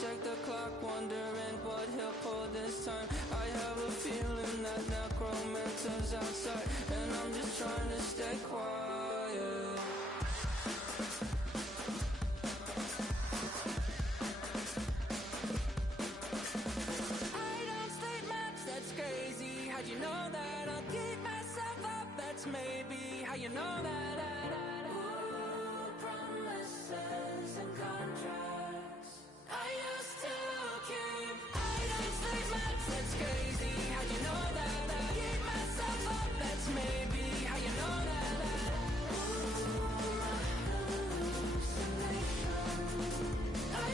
check the clock, wondering what he'll pull this time. I have a feeling that necromancer's outside, and I'm just trying to stay quiet. I don't sleep much, that's crazy. How'd you know that? I'll keep myself up, that's maybe how you know that. Ooh, promises and contracts I used to keep. I don't sleep much, that's crazy. How'd you know that? I'll keep myself up, that's maybe how you know that. Ooh, my hallucination I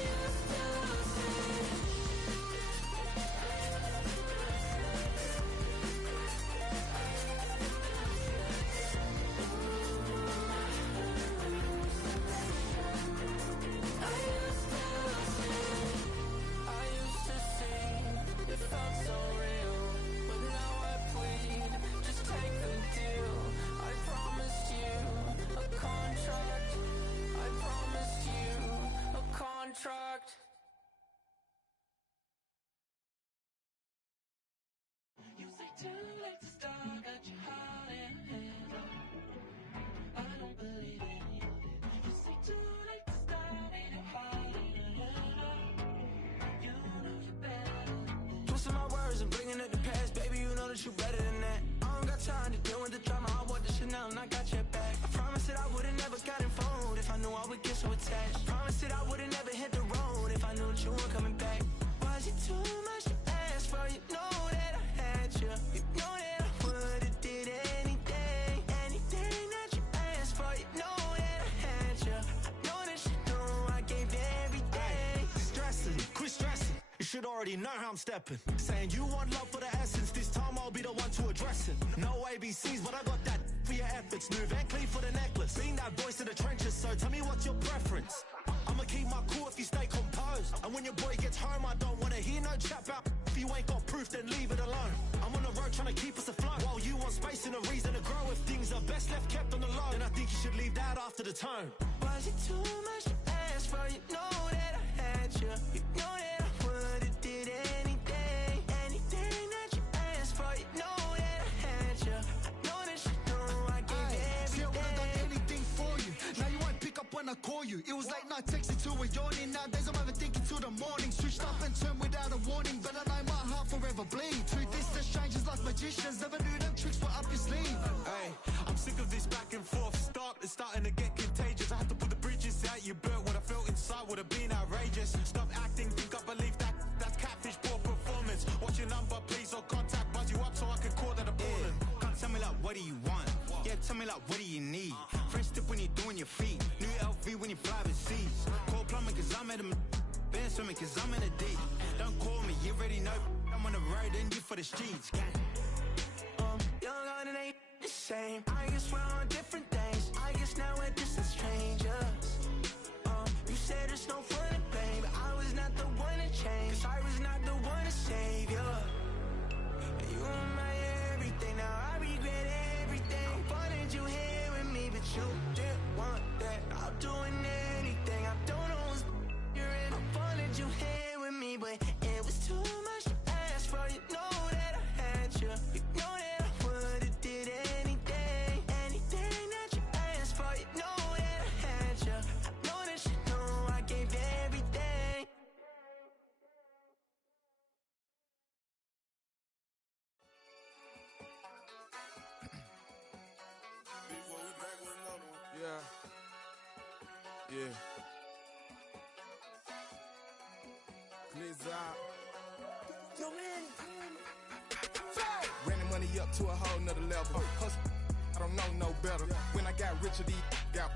used to see. It felt so real, but now I plead, just take the deal. I promised you a contract. I promised you a contract. You say too late to start, got your heart in hand. I don't believe any of it. You say too late to start, ain't your heart in hand. You know you're better. Twisting my words and bringing up the past, baby, you know that you better than that. I don't got time to deal with the drama, I want the Chanel and I got your back. I promised that I would've never gotten phoned if I knew I would get so attached. I promised that I would've never hit the road if I knew that you weren't coming back. Was it too much to ask for? You know that I had you. You know that I would've did anything, anything that you asked for. You know that I had you. I know that you know I gave everything. Stressing, quit stressing. You should already know how I'm stepping. Saying you want love for the essence, this time I'll be the one to address it. No ABCs, but I got that for your efforts. New Van Cleef for the necklace. Being that voice in the trenches, so tell me what's your preference. I'ma keep my cool if you stay composed. And when your boy gets home, I don't wanna hear no chat about if you ain't got proof, then leave it alone. I'm on the road trying to keep us afloat, while you want space and a reason to grow. If things are best left kept on the low, then I think you should leave that after the tone. Was it too much to ask for? You know that I had you. You know that I would've did anything, anything that you asked for. You know that I had you. I know that you know I gave everything. See, I would've done anything for you. Now you won't pick up when I call you. It was late night texting to a yawning. Nowadays I'm overthinking till the morning. Switched up and turned without a warning, but I know my heart forever bleed. Truth is that strangers like magicians never knew them tricks were up your sleeve. Hey, I'm sick of this back and forth. It's starting to get contagious. I had to put the bridges out you built. What I felt inside would have been outrageous. Stop acting, think I believe that. That's catfish, poor performance. What's your number, please, or contact. Buzz you up so I can call that a ballin'. Can't tell me like, what do you want? Yeah, tell me like, what do you need? Fresh tip when you're doing your feet. New LV when you fly overseas. Call plumbing cause I'm at a been swimming cause I'm in the deep. Don't call me, you already know. I'm on the road and you for the streets. Young on it ain't the same. I guess we're on different days. I guess now we're distant strangers. You said it's no fun to blame, but I was not the one to change. Cause I was not the one to save you. You were my everything, now I regret everything. I wanted you here with me, but you didn't want that. I'm doing anything, I don't know what's you're in. I wanted you here with me, but it was too much to ask for. You know that I had you. You know that I would've did anything, anything that you asked for. You know that I had you. I know that you know I gave everything. Yeah. Yeah. Glizz out. Yo, man. Ran the money up to a whole nother level. Hustle, I don't know no better. When I got richer, these got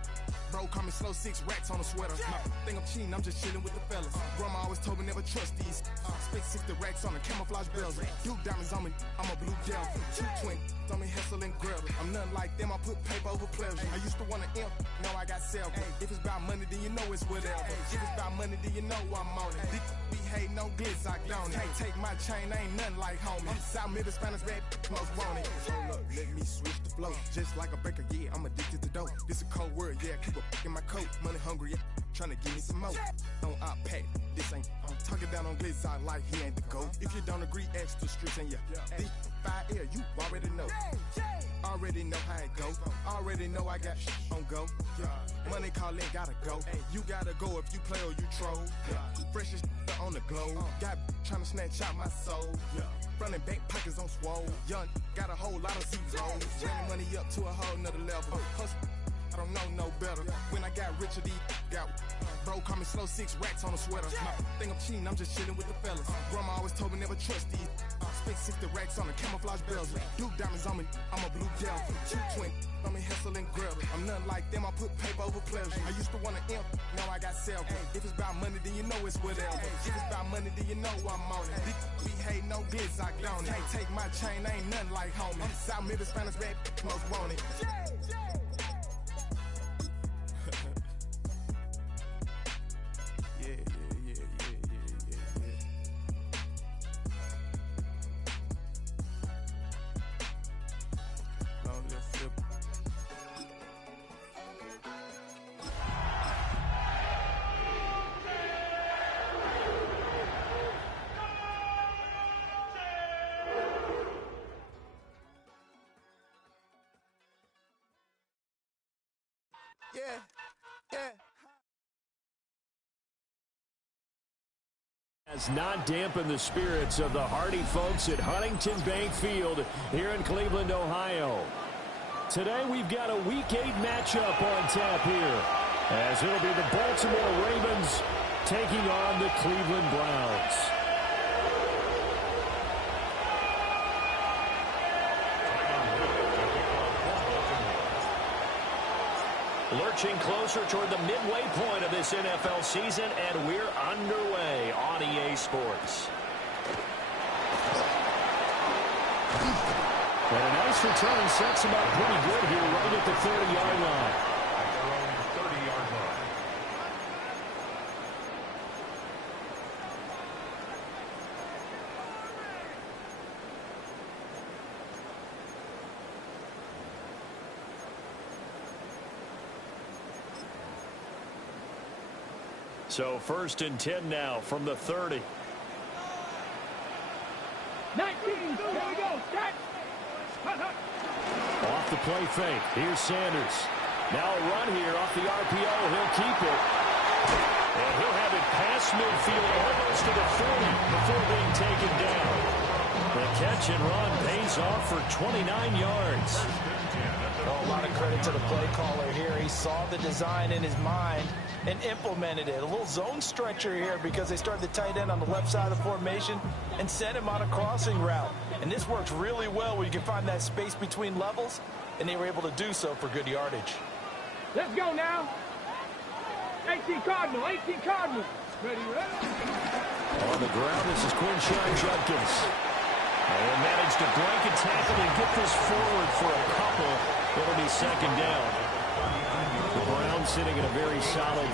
bro call me slow, 6 racks on a sweater. My think I'm cheating, I'm just chilling with the fellas. Grandma always told me never trust these. Spent 60 racks on a camouflage bells. Blue diamonds on me, I'm a blue gel. 220 on me, Hessel and Gretel. I'm nothing like them, I put paper over pleasure. I used to want to imp, now I got self. If it's about money, then you know it's whatever. If it's about money, then you know I'm on it. Be hate no glitz, I don't. Can't take my chain, ain't nothing like homie. South Middle Spanish red, most want it. Hold up, let me switch the flow. Just like a baker, yeah, I'm addicted to dope. This a cold word, yeah, keep a in my coat. Money hungry, yeah. tryna give me some more. On op pack, this ain't talking down on Glitz, I like he ain't the GOAT. If you don't agree, ask the streets and this 5L, you already know. Already know how it go. Already know I got on go. Money calling, gotta go. You gotta go if you play or you troll. Freshest on the globe. Got tryna snatch out my soul. Running back pockets on swole. Young, got a whole lot of zeros. Running money up to a whole nother level. Hustle, I don't know no better. When I got richer, got bro call me slow 6 racks on a sweater. My think I'm cheating, I'm just chilling with the fellas. Grandma always told me never trust these. Spent 60 racks on a camouflage bells. Duke diamonds on me, I'm a blue devil. 220 on me, hustle and grab. I'm nothing like them, I put paper over pleasure. I used to want to imp, now I got self. If it's about money, then you know it's whatever. If it's about money, then you know I'm on it. We hate no Glitz, I don't. Can't take my chain, ain't nothing like homie. South Memphis, Spanish rap, most want it. Has not dampened the spirits of the Hardy folks at Huntington Bank Field here in Cleveland, Ohio. Today we've got a Week 8 matchup on tap here, as it'll be the Baltimore Ravens taking on the Cleveland Browns. Lurching closer toward the midway point of this NFL season, and we're underway on EA Sports. And a nice return sets him up pretty good here right at the 30-yard line. So 1st and 10 now from the 30. 19, here we go, set. Off the play fake, here's Sanders. Now a run here off the RPO, he'll keep it. And he'll have it past midfield almost to the 40 before being taken down. The catch and run pays off for 29 yards. Oh, a lot of credit to the play caller here. He saw the design in his mind and implemented it. A little zone stretcher here because they started the tight end on the left side of the formation and sent him on a crossing route. And this works really well where you can find that space between levels, and they were able to do so for good yardage. Let's go now. 18 Cardinal, 18 Cardinal. Ready, ready. On the ground, this is Quinshon Judkins. And managed to break a tackle and get this forward for a couple. It'll be 2nd down. The Browns sitting at a very solid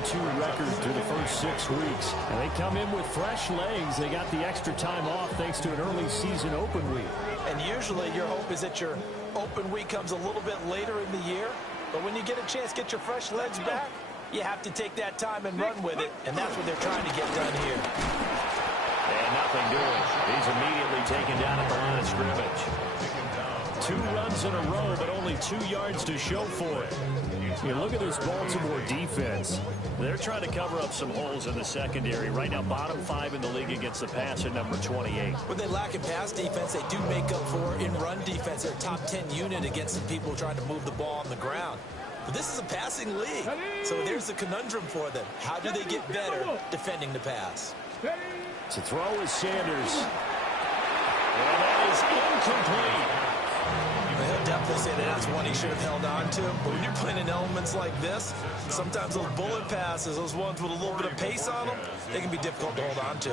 4-2 record through the first 6 weeks. And they come in with fresh legs. They got the extra time off thanks to an early season open week. And usually your hope is that your open week comes a little bit later in the year. But when you get a chance to get your fresh legs back, you have to take that time and run with it. And that's what they're trying to get done here. And nothing doing. He's immediately taken down at the line of scrimmage. 2 runs in a row, but only 2 yards to show for it. You look at this Baltimore defense. They're trying to cover up some holes in the secondary. Right now, bottom 5 in the league against the pass at number 28. When they lack in pass defense, they do make up for in run defense. They're a top 10 unit against some people trying to move the ball on the ground. But this is a passing league. So there's the conundrum for them. How do they get better defending the pass? To throw is Sanders. And that is incomplete. He'll definitely say that that's one he should have held on to. But when you're playing in elements like this, sometimes those bullet passes, those ones with a little bit of pace on them, they can be difficult to hold on to.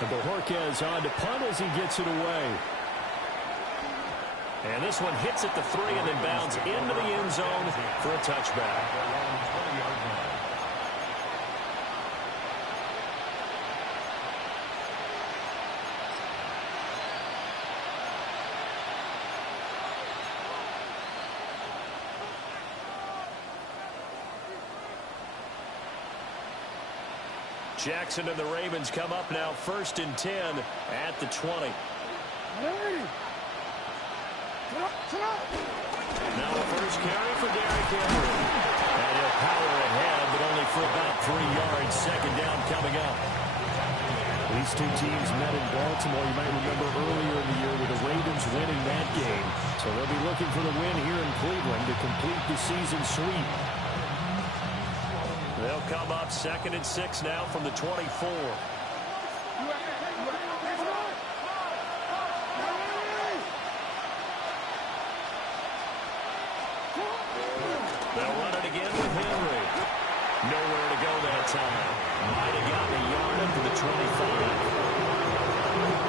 And Bojorquez on to punt as he gets it away. And this one hits at the 3 and then bounds into the end zone for a touchback. Jackson and the Ravens come up now 1st and 10 at the 20. Now the first carry for Derrick Henry. And he'll power ahead, but only for about 3 yards. 2nd down coming up. These two teams met in Baltimore. You might remember earlier in the year with the Ravens winning that game. So they'll be looking for the win here in Cleveland to complete the season sweep. They'll come up 2nd and 6 now from the 24. They'll run it again with Henry. Nowhere to go that time. Might have gotten a yard up to the 25.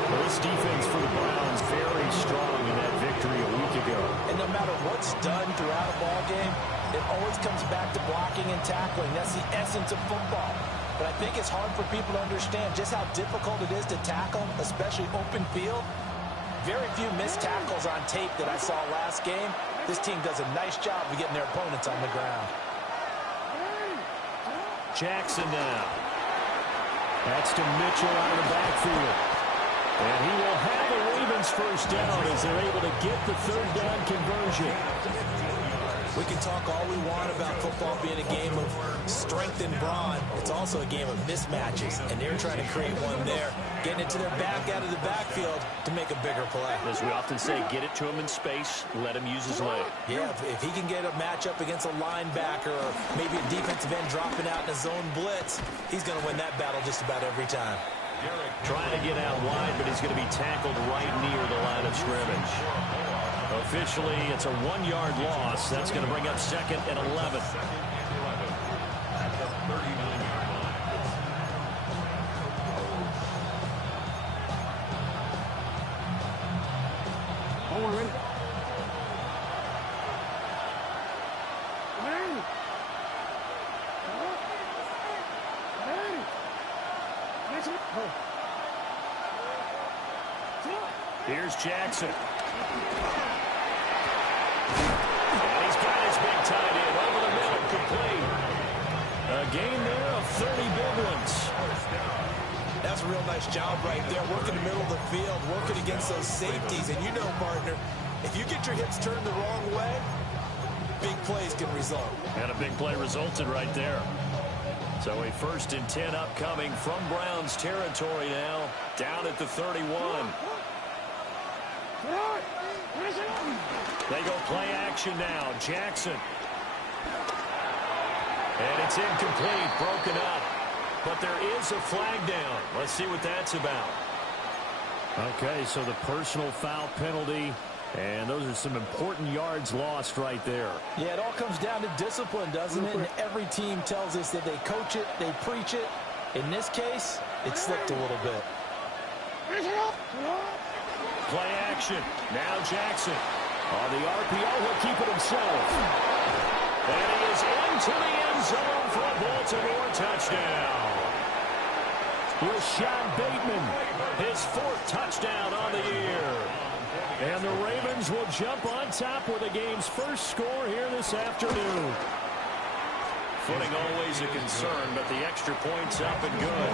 Well, this defense for the Browns very strong in that victory a week ago. And no matter what's done throughout a ball game, it always comes back to blocking and tackling. That's the essence of football. But I think it's hard for people to understand just how difficult it is to tackle, especially open field. Very few missed tackles on tape that I saw last game. This team does a nice job of getting their opponents on the ground. Jackson now. That's to Mitchell out of the backfield. And he will have a Ravens first down as they're able to get the 3rd down conversion. We can talk all we want about football being a game of strength and brawn. It's also a game of mismatches, and they're trying to create one there, getting it to their back out of the backfield to make a bigger play. As we often say, get it to him in space, let him use his leg. Yeah, if he can get a matchup against a linebacker or maybe a defensive end dropping out in a zone blitz, he's going to win that battle just about every time. Trying to get out wide, but he's going to be tackled right near the line of scrimmage. Officially, it's a 1-yard loss. That's going to bring up 2nd and 11. Here's Jackson. And he's got his big tight end over the middle, complete. A gain there of 30 big ones. That's a real nice job right there, working the middle of the field, working against those safeties. And you know, partner, if you get your hips turned the wrong way, big plays can result. And a big play resulted right there. So a 1st and 10 upcoming from Browns territory now, down at the 31. They go play action now. Jackson. And it's incomplete, broken up. But there is a flag down. Let's see what that's about. Okay, so the personal foul penalty, and those are some important yards lost right there. Yeah, it all comes down to discipline, doesn't it? And every team tells us that they coach it, they preach it. In this case, it slipped a little bit. Play action. Now Jackson. On the RPO, he'll keep it himself. And he is into the end zone for a Baltimore touchdown. Rashad Bateman, his 4th touchdown on the year. And the Ravens will jump on top with the game's first score here this afternoon. Footing always a concern, but the extra point's up and good.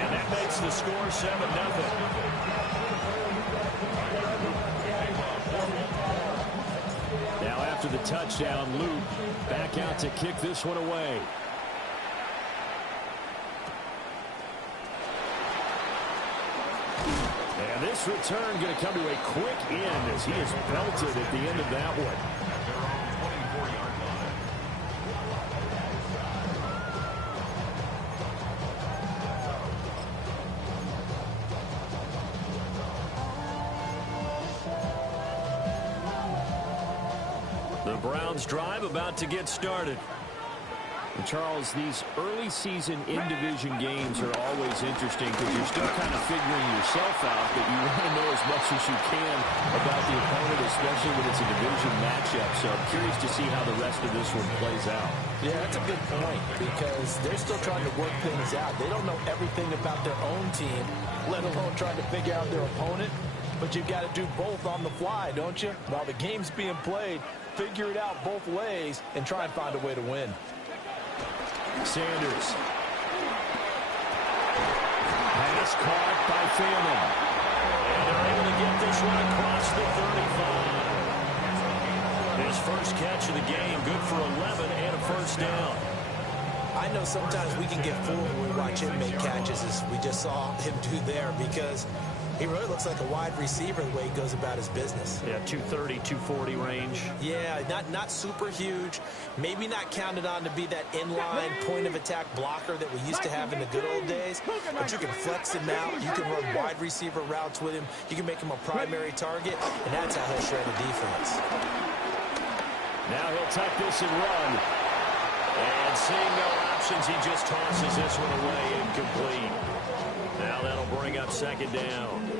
And that makes the score 7-0. Now after the touchdown, Luke back out to kick this one away. And this return going to come to a quick end as he is belted at the end of that one. The Browns drive about to get started. And Charles, these early season in-division games are always interesting because you're still kind of figuring yourself out, but you want to know as much as you can about the opponent, especially when it's a division matchup. So I'm curious to see how the rest of this one plays out. Yeah, that's a good point because they're still trying to work things out. They don't know everything about their own team, let alone trying to figure out their opponent. But you've got to do both on the fly, don't you? While the game's being played, figure it out both ways and try and find a way to win. Sanders. caught by Phantom. And they're able to get this one across the 35. His first catch of the game, good for 11 and a first down. I know sometimes we can get fooled when we watch him make catches, as we just saw him do there, because he really looks like a wide receiver the way he goes about his business. Yeah, 230, 240 range. Yeah, not super huge. Maybe not counted on to be that inline point-of-attack blocker that we used to have in the good old days. But you can flex him out. You can run wide receiver routes with him. You can make him a primary target, and that's how he'll shred a defense. Now he'll tuck this and run. And seeing no options, he just tosses this one away, incomplete. Now that'll bring up second down.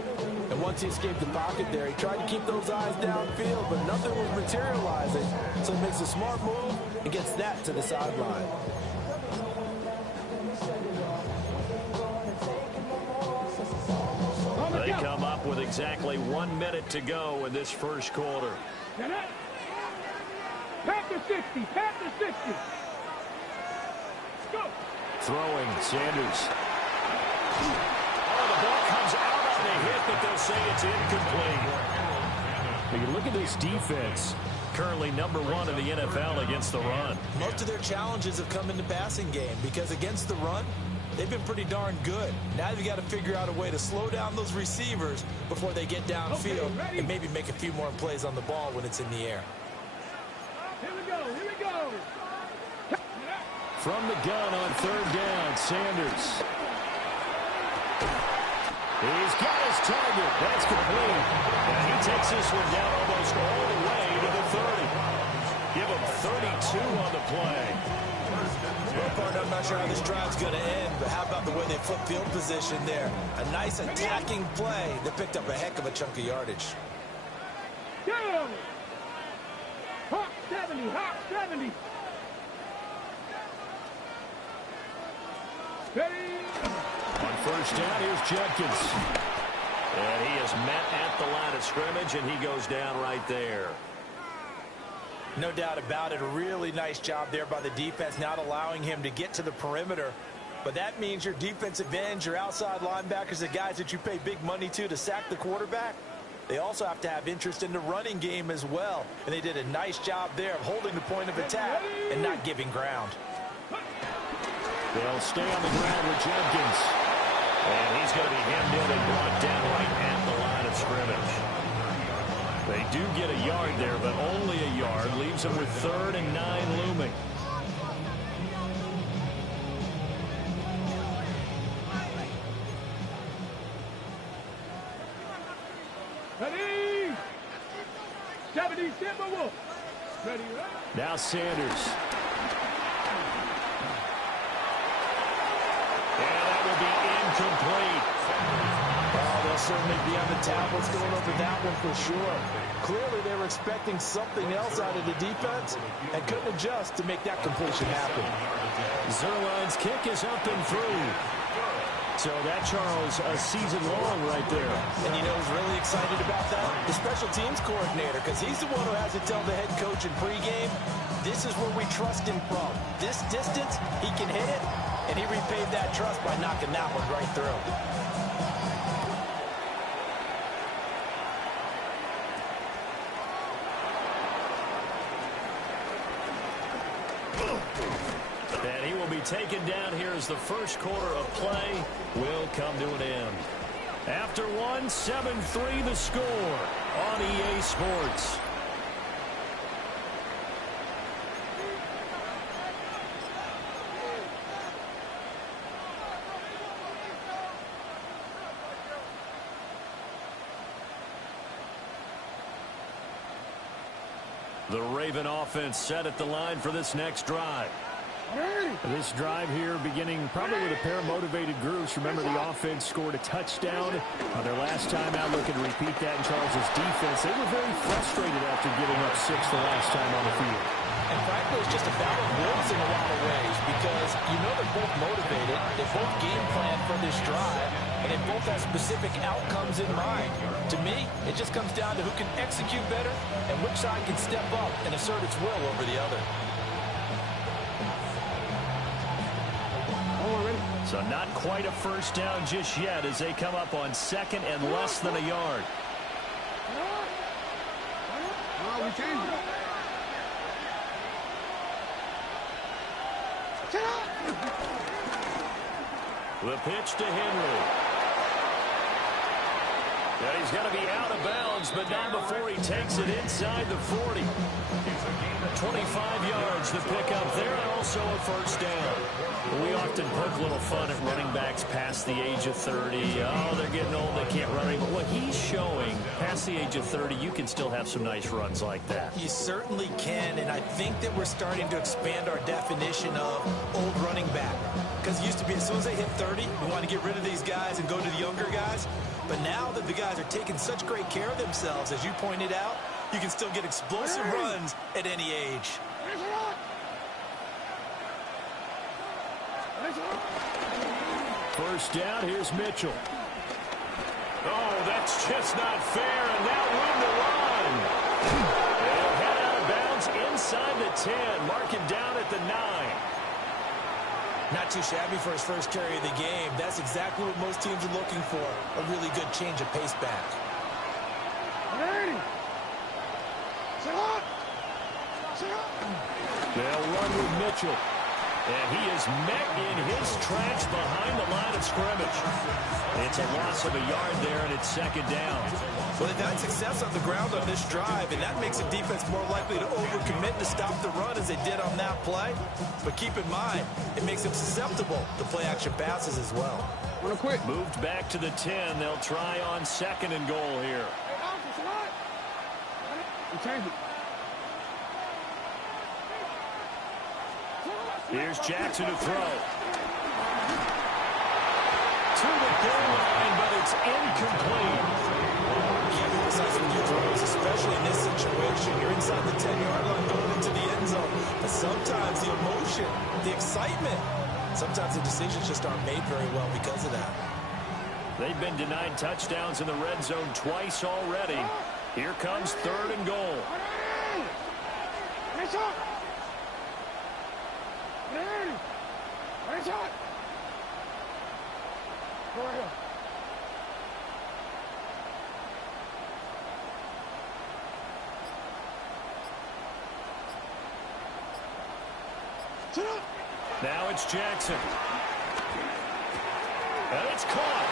And once he escaped the pocket there, he tried to keep those eyes downfield, but nothing was materializing. So he makes a smart move and gets that to the sideline. They come up with exactly 1 minute to go in this first quarter. Panther 60, Panther 60. Go. Throwing, Sanders. Oh, the ball comes out on the hit, but they'll say it's incomplete. You look at this defense. Currently number 1 in the NFL against the run. Most of their challenges have come in the passing game because against the run, they've been pretty darn good. Now they've got to figure out a way to slow down those receivers before they get downfield and maybe make a few more plays on the ball when it's in the air. Here we go, here we go. From the gun on third down, Sanders. He's got his target. That's complete. And he takes this one down almost all the way to the 30. Give him 32 on the play. Well, partner, I'm not sure how this drive's going to end, but how about the way they flip field position there? A nice attacking play that picked up a heck of a chunk of yardage. Go! Hawk 70, Hawk 70. Ready? On first down, here's Jenkins. And he is met at the line of scrimmage, and he goes down right there. No doubt about it. A really nice job there by the defense, not allowing him to get to the perimeter. But that means your defensive ends, your outside linebackers, the guys that you pay big money to sack the quarterback, they also have to have interest in the running game as well. And they did a nice job there of holding the point of attack and not giving ground. They'll stay on the ground with Jenkins. And he's going to be hemmed in and brought down right at the line of scrimmage. They do get a yard there, but only a yard. Leaves them with 3rd and 9 looming. Ready? 70 Timberwolves. Ready, right? Now Sanders. And that will be incomplete. Oh, they'll certainly be on the tablets going over that one for sure. Clearly they were expecting something else out of the defense and couldn't adjust to make that completion happen. Zuerlein's kick is up and through. So that, Charles, a season long right there. And you know who's really excited about that? The special teams coordinator, because he's the one who has to tell the head coach in pregame, this is where we trust him from. This distance, he can hit it, and he repaid that trust by knocking that one right through. And he will be taken down here as the first quarter of play will come to an end. After one, 7-3 the score on EA Sports. The Raven offense set at the line for this next drive. This drive here beginning probably with a pair of motivated groups. Remember, the offense scored a touchdown their last time out. Looking to repeat that in Charles' defense. They were very frustrated after giving up 6 the last time on the field. And frankly, it's just a battle of wills in a lot of ways because you know they're both motivated. They both game plan for this drive, and they both have specific outcomes in mind. To me, it just comes down to who can execute better and which side can step up and assert its will over the other. So not quite a first down just yet as they come up on second and less than a yard. We changed it. The pitch to Henry. And he's going to be out of bounds, but not before he takes it inside the 40. 25 yards the pickup there, and also a first down. We often poke a little fun at running backs past the age of 30. Oh, they're getting old, they can't run anymore. What he's showing, past the age of 30, you can still have some nice runs like that. You certainly can, and I think that we're starting to expand our definition of old running back. Because it used to be as soon as they hit 30, we want to get rid of these guys and go to the younger guys. But now that the guys are taking such great care of themselves, as you pointed out, you can still get explosive runs at any age. First down, here's Mitchell. Oh, that's just not fair, and now room to run. They'll head out of bounds inside the 10, mark it down at the 9. Not too shabby for his first carry of the game. That's exactly what most teams are looking for, a really good change of pace back. They'll run with Mitchell. And he is met in his tracks behind the line of scrimmage. It's a loss of a yard there, and it's second down. Well, they've had success on the ground on this drive, and that makes the defense more likely to overcommit to stop the run as they did on that play. But keep in mind, it makes them susceptible to play-action passes as well. Moved back to the 10. They'll try on second and goal here. Here's Jackson to throw. To the goal line, but it's incomplete. Can't emphasize with your throws, especially in this situation. You're inside the 10-yard line going into the end zone. But sometimes the emotion, the excitement, sometimes the decisions just aren't made very well because of that. They've been denied touchdowns in the red zone twice already. Here comes third and goal. Now it's Jackson. And it's caught.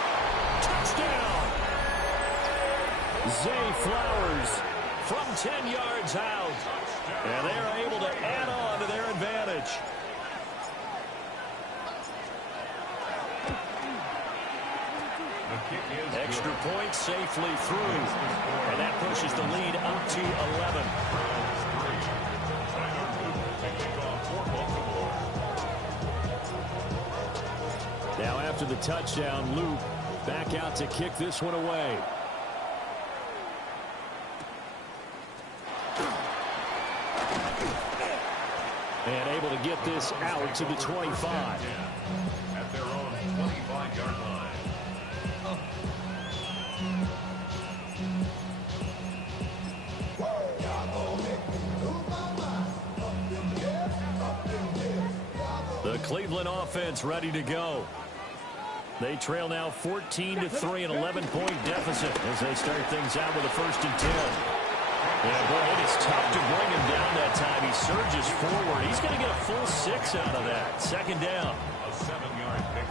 Touchdown. Zay Flowers from 10 yards out. And they're able to add on to their advantage. Extra point safely through. And that pushes the lead up to 11. Now after the touchdown, Luke back out to kick this one away. And able to get this out to the 25. At their own 25-yard line. The Cleveland offense ready to go. They trail now 14-3, an 11-point deficit as they start things out with a 1st and 10. Yeah, boy, it is tough to bring him down that time. He surges forward. He's going to get a full 6 out of that. Second down.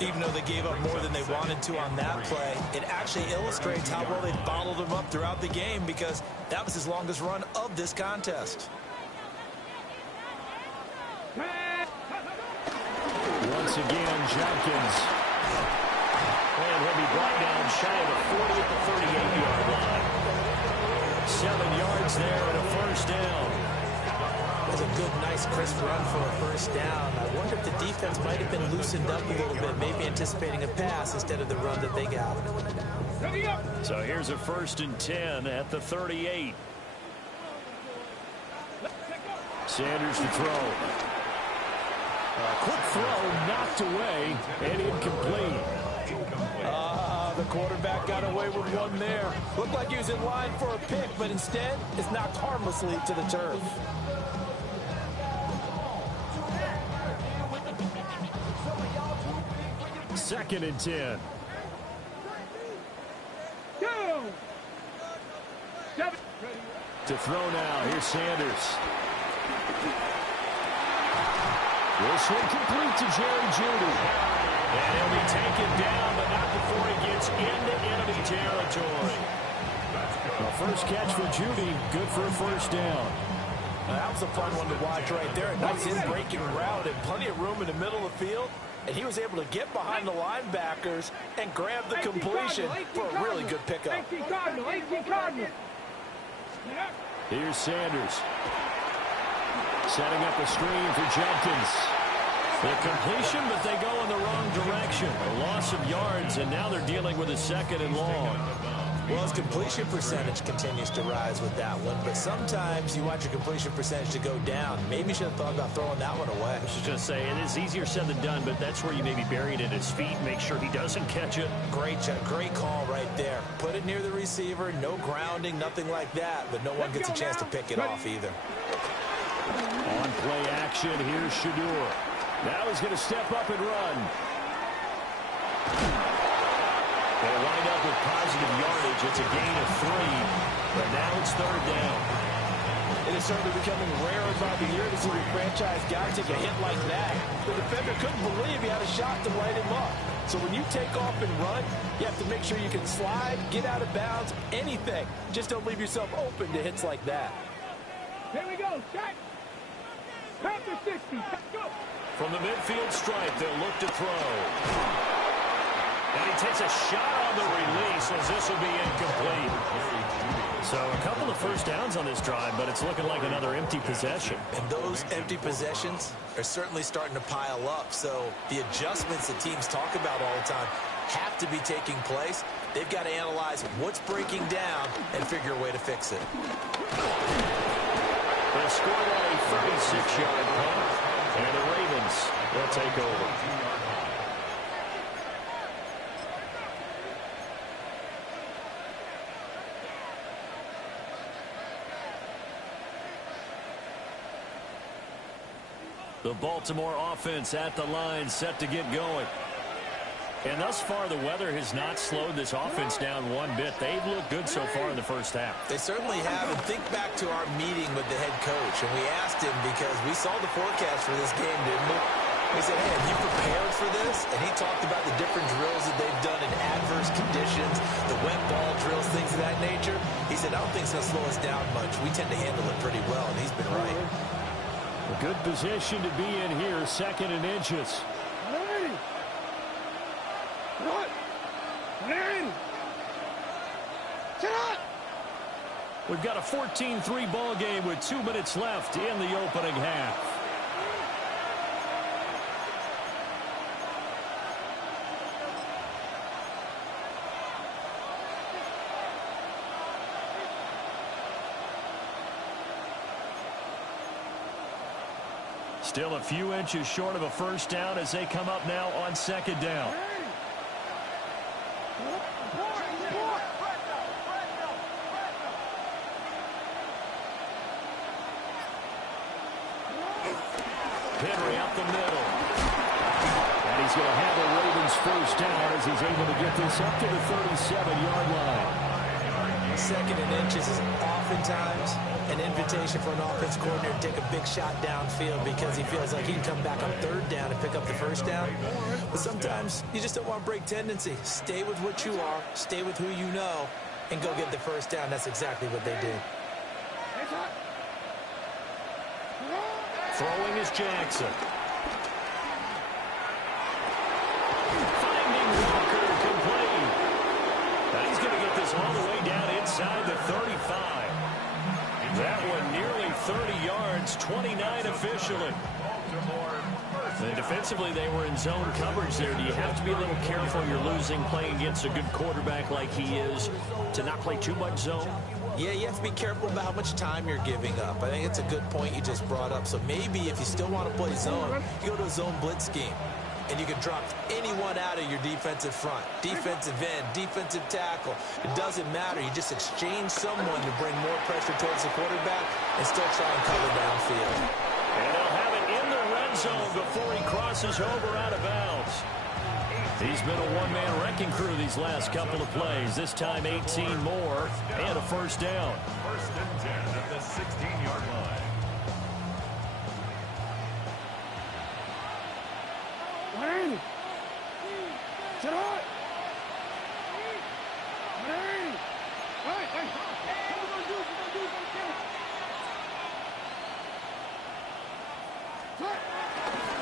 Even though they gave up more than they wanted to on that play, it actually illustrates how well they bottled him up throughout the game because that was his longest run of this contest. Once again, Jenkins. And he'll be brought down shy of the 40 at the 38-yard line. 7 yards there and a first down. That's a good, nice, crisp run for a first down. I wonder if the defense might have been loosened up a little bit, maybe anticipating a pass instead of the run that they got. So here's a 1st and 10 at the 38. Sanders to throw. Quick throw knocked away and incomplete. The quarterback got away with one there. Looked like he was in line for a pick, but instead it's knocked harmlessly to the turf. 2nd and 10. 2, 7. To throw now. Here's Sanders. This one complete to Jerry Jeudy. And he'll be taken down, but not before he gets into enemy territory. The first catch for Jeudy, good for a first down. That was a fun one to watch right there. A nice in-breaking route and plenty of room in the middle of the field. And he was able to get behind the linebackers and grab the completion for a really good pickup. 18 Cardinal, 18 Cardinal. Here's Sanders. Setting up a screen for Jenkins. The completion, but they go in the wrong direction. A loss of yards, and now they're dealing with a 2nd and long. Well, his completion percentage continues to rise with that one, but sometimes you want your completion percentage to go down. Maybe you should have thought about throwing that one away. I was just going to say, it is easier said than done, but that's where you maybe bury it at his feet, make sure he doesn't catch it. Great call right there. Put it near the receiver, no grounding, nothing like that, but no one gets a chance to pick it off either. On play action, here's Shedeur. Now he's going to step up and run. They'll wind up with positive yardage. It's a gain of 3, but now it's 3rd down. It is certainly becoming rarer by the year to see the franchise guy take a hit like that. The defender couldn't believe he had a shot to light him up. So when you take off and run, you have to make sure you can slide, get out of bounds, anything. Just don't leave yourself open to hits like that. Here we go, check. Panther 60, go. From the midfield stripe, they'll look to throw. And he takes a shot on the release as this will be incomplete. So a couple of first downs on this drive, but it's looking like another empty possession. And those empty possessions are certainly starting to pile up. So the adjustments that teams talk about all the time have to be taking place. They've got to analyze what's breaking down and figure a way to fix it. They'll score that a 36-yard punt, and the Ravens will take over. The Baltimore offense at the line, set to get going. And thus far, the weather has not slowed this offense down one bit. They've looked good so far in the first half. They certainly have. And think back to our meeting with the head coach. And we asked him, because we saw the forecast for this game, didn't we? We said, hey, have you prepared for this? And he talked about the different drills that they've done in adverse conditions, the wet ball drills, things of that nature. He said, I don't think it's going to slow us down much. We tend to handle it pretty well, and he's been right. A good position to be in here, 2nd and inches. Hey! What? Man! Sit up! We've got a 14-3 ball game with 2 minutes left in the opening half. Still a few inches short of a first down as they come up now on 2nd down. Henry up the middle. And he's going to have a Ravens first down as he's able to get this up to the 37-yard line. 2nd and inches is oftentimes an invitation for an offense coordinator to take a big shot downfield because he feels like he can come back on 3rd down and pick up the first down. But sometimes you just don't want to break tendency. Stay with what you are, stay with who you know, and go get the first down. That's exactly what they did. Throwing is Jackson. Finding Walker complete. Now he's going to get this all the way down inside the 35. That one nearly 30 yards, 29 officially. And defensively, they were in zone coverage there. Do you have to be a little careful? You're losing playing against a good quarterback like he is to not play too much zone? Yeah, you have to be careful about how much time you're giving up. I think it's a good point you just brought up. So maybe if you still want to play zone, you go to a zone blitz scheme. And you can drop anyone out of your defensive front. Defensive end, defensive tackle. It doesn't matter. You just exchange someone to bring more pressure towards the quarterback and still try and cover downfield. And they'll have it in the red zone before he crosses over out of bounds. He's been a one-man wrecking crew these last couple of plays. This time 18 more and a first down. First and 10 at the 16-yard line. What ain't it? Sit hard. What ain't it? Hey, what we gonna do?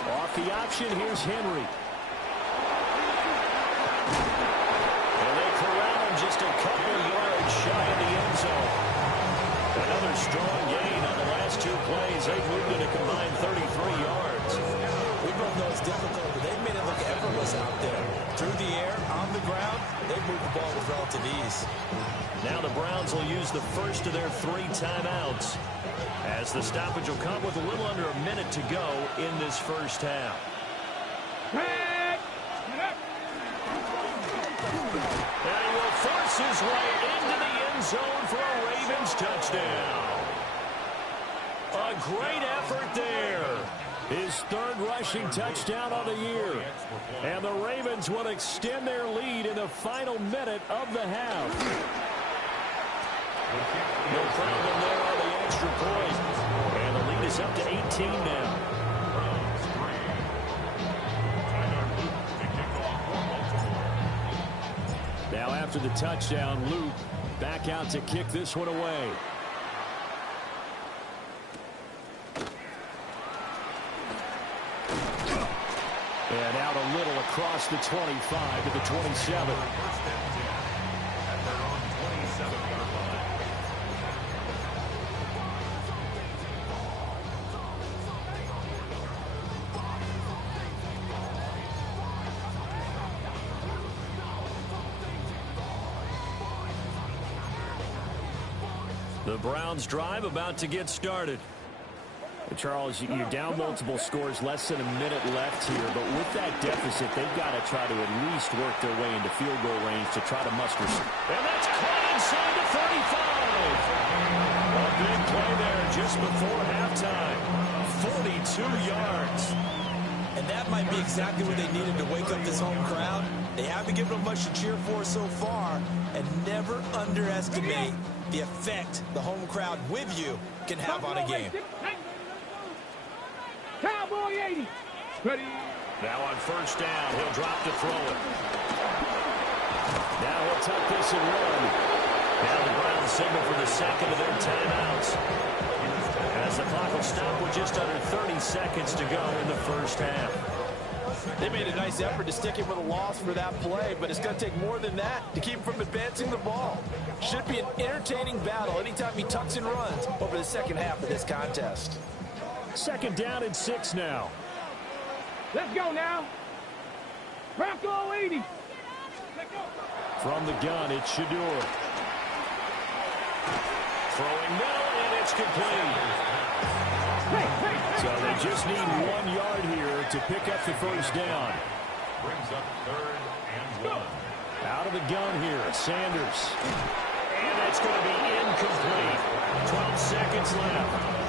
Off the option, here's Henry. And they corral him just a couple yards shy of the end zone. Another strong gain on the last two plays. They've moved it a combined 33 yards. We both know it's difficult, but they've made it look effortless out there. Through the air, on the ground, they've moved the ball with relative ease. Now the Browns will use the first of their 3 timeouts, as the stoppage will come with a little under a minute to go in this first half. And he will force his way into the end zone for a Ravens touchdown. A great effort there. His 3rd rushing touchdown on the year. And the Ravens will extend their lead in the final minute of the half. No problem there on the extra point. And the lead is up to 18 now. Now after the touchdown, Luke back out to kick this one away. And out a little across the 25 to the 27. First and 10 at their own 27-yard line. The Browns drive about to get started. Charles, you're down multiple scores, less than a minute left here, but with that deficit, they've got to try to at least work their way into field goal range to try to muster. And that's caught inside the 35. A big play there just before halftime. 42 yards. And that might be exactly what they needed to wake up this home crowd. They haven't given them much to cheer for so far, and never underestimate the effect the home crowd with you can have on a game. Cowboy 80. Ready. Now on first down, he'll drop to throw it. Now he'll tuck this and run. Now the Browns signal for the second of their timeouts, as the clock will stop with just under 30 seconds to go in the first half. They made a nice effort to stick him with a loss for that play, but it's going to take more than that to keep him from advancing the ball. Should be an entertaining battle anytime he tucks and runs over the second half of this contest. Second down and 6 now. Let's go now. Bronco 80. From the gun, it's Shador. Throwing middle, and it's complete. So they just need 1 yard here to pick up the first down. Brings up 3rd and 1. Out of the gun here, Sanders. And that's going to be incomplete. 12 seconds left.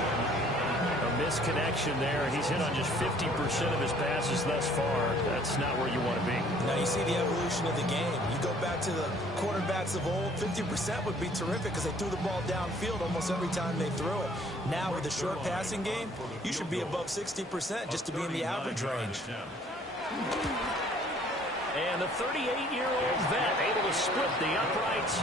A misconnection there, and he's hit on just 50% of his passes thus far. That's not where you want to be. Now you see the evolution of the game. You go back to the quarterbacks of old, 50% would be terrific because they threw the ball downfield almost every time they threw it. Now with the short passing game, you should be above 60% just to be in the average range. And the 38-year-old vet able to split the uprights.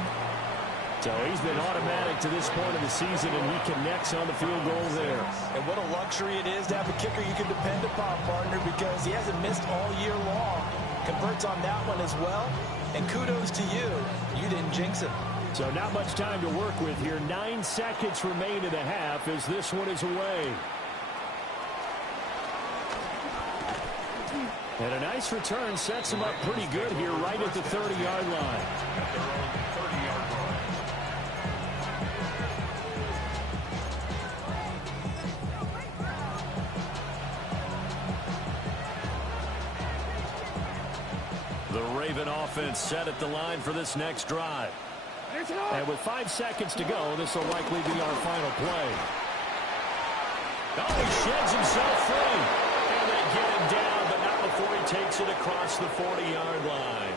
So he's been automatic to this point of the season, and he connects on the field goal there. And what a luxury it is to have a kicker you can depend upon, partner, because he hasn't missed all year long. Converts on that one as well. And kudos to you. You didn't jinx it. So not much time to work with here. 9 seconds remain in the half as this one is away. And a nice return sets him up pretty good here right at the 30-yard line. At their own 30-yard line. The Raven offense set at the line for this next drive. And with 5 seconds to go, this will likely be our final play. Oh, he sheds himself free. And they get him down, but not before he takes it across the 40-yard line.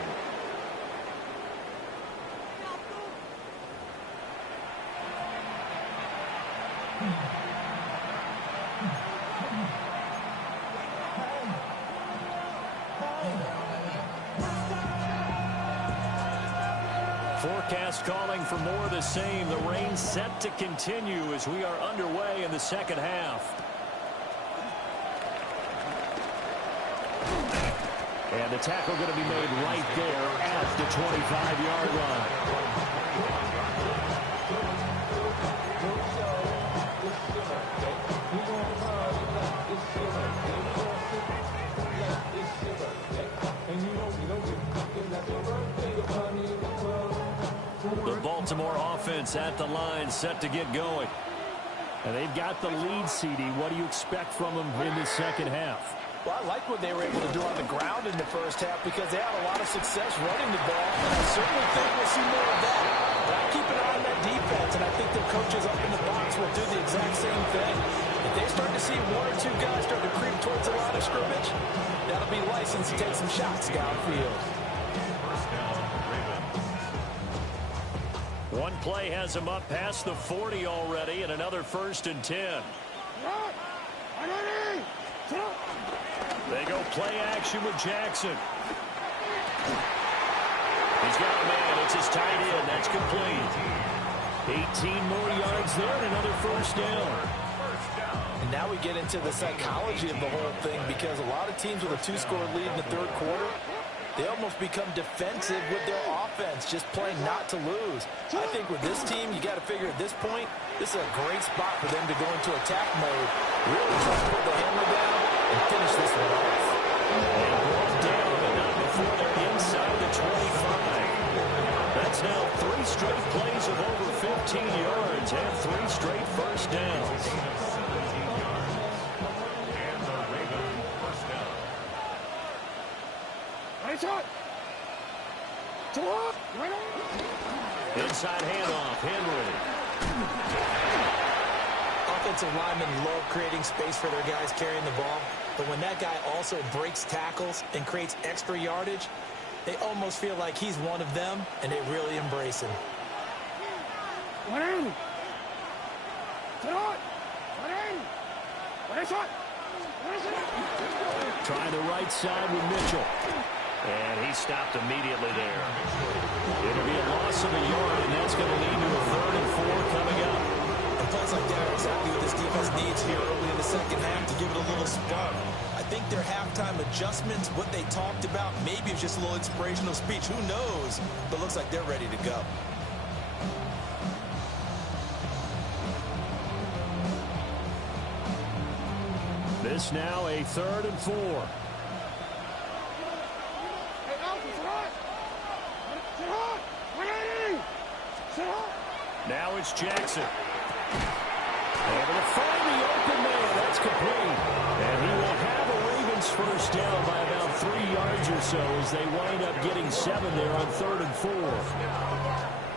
Forecast calling for more of the same. The rain set to continue as we are underway in the second half. And the tackle going to be made right there at the 25-yard line. The Baltimore offense at the line, set to get going. And they've got the lead, CD. What do you expect from them in the second half? Well, I like what they were able to do on the ground in the first half because they had a lot of success running the ball, and I certainly think we'll see more of that. But I keep an eye on that defense, and I think their coaches up in the box will do the exact same thing. If they start to see one or two guys start to creep towards the line of scrimmage, that'll be license to take some shots downfield. One play has him up past the 40 already, and another 1st and 10. They go play action with Jackson. He's got a man. It's his tight end. That's complete. 18 more yards there and another 1st down. And now we get into the psychology of the whole thing because a lot of teams with a 2-score lead in the third quarter, they almost become defensive with their offense, just playing not to lose. I think with this team, you got to figure at this point, this is a great spot for them to go into attack mode, really try to put the hammer down and finish this one off. And brought down, but not before they're inside the 25. That's now 3 straight plays of over 15 yards and 3 straight 1st downs. Inside handoff, Henry. Offensive linemen love creating space for their guys carrying the ball, but when that guy also breaks tackles and creates extra yardage, they almost feel like he's one of them, and they really embrace him. Trying the right side with Mitchell. And he stopped immediately there. It'll be a loss of a yard, and that's going to lead to a 3rd and 4 coming up. And plays like that are exactly what this defense needs here early in the second half to give it a little spark. I think their halftime adjustments, what they talked about, maybe it's just a little inspirational speech. Who knows? But it looks like they're ready to go. This now a 3rd and 4. Now it's Jackson. Able to find the open man. That's complete. And he will have a Ravens 1st down by about 3 yards or so as they wind up getting 7 there on 3rd and 4.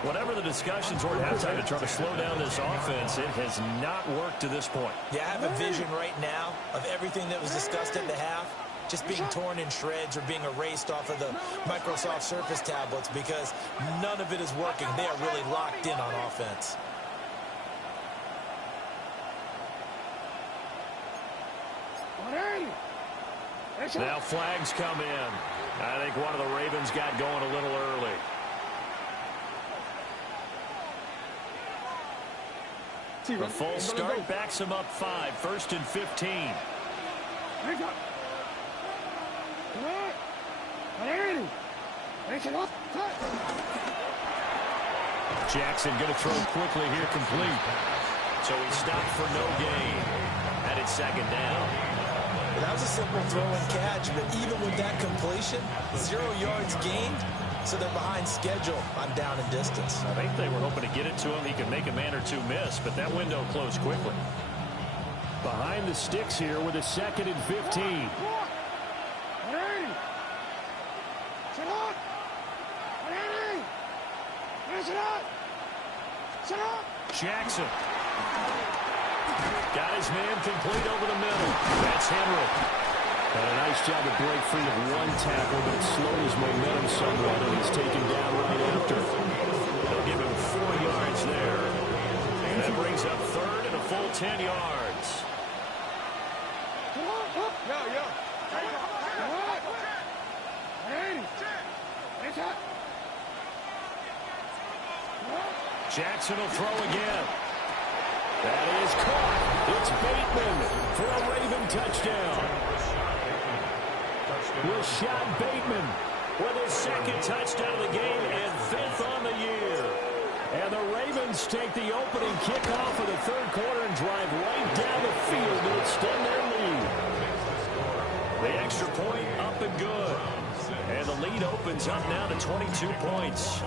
Whatever the discussions were at halftime to try to slow down this offense, it has not worked to this point. Yeah, I have a vision right now of everything that was discussed at the half just being torn in shreds or being erased off of the Microsoft Surface tablets because none of it is working. They are really locked in on offense. Now flags come in. I think one of the Ravens got going a little early. The full start backs him up 5, 1st and 15. Jackson going to throw quickly here, complete. So he stopped for no gain. And it's 2nd down. Well, that was a simple throw and catch, but even with that completion, 0 yards gained, so they're behind schedule on down and distance. I think they were hoping to get it to him. He could make a man or two miss, but that window closed quickly. Behind the sticks here with a 2nd and 15. Jackson. Got his man complete over the middle. That's Henry. And a nice job to break free of one tackle, but it slowed his momentum somewhat, and he's taken down right after. They'll give him 4 yards there. And that brings up third and a full 10 yards. Jackson will throw again. That is caught. It's Bateman for a Raven touchdown. Rashad Bateman with his second touchdown of the game and 5th on the year. And the Ravens take the opening kickoff of the third quarter and drive right down the field to extend their lead. The extra point up and good. And the lead opens up now to 22 points.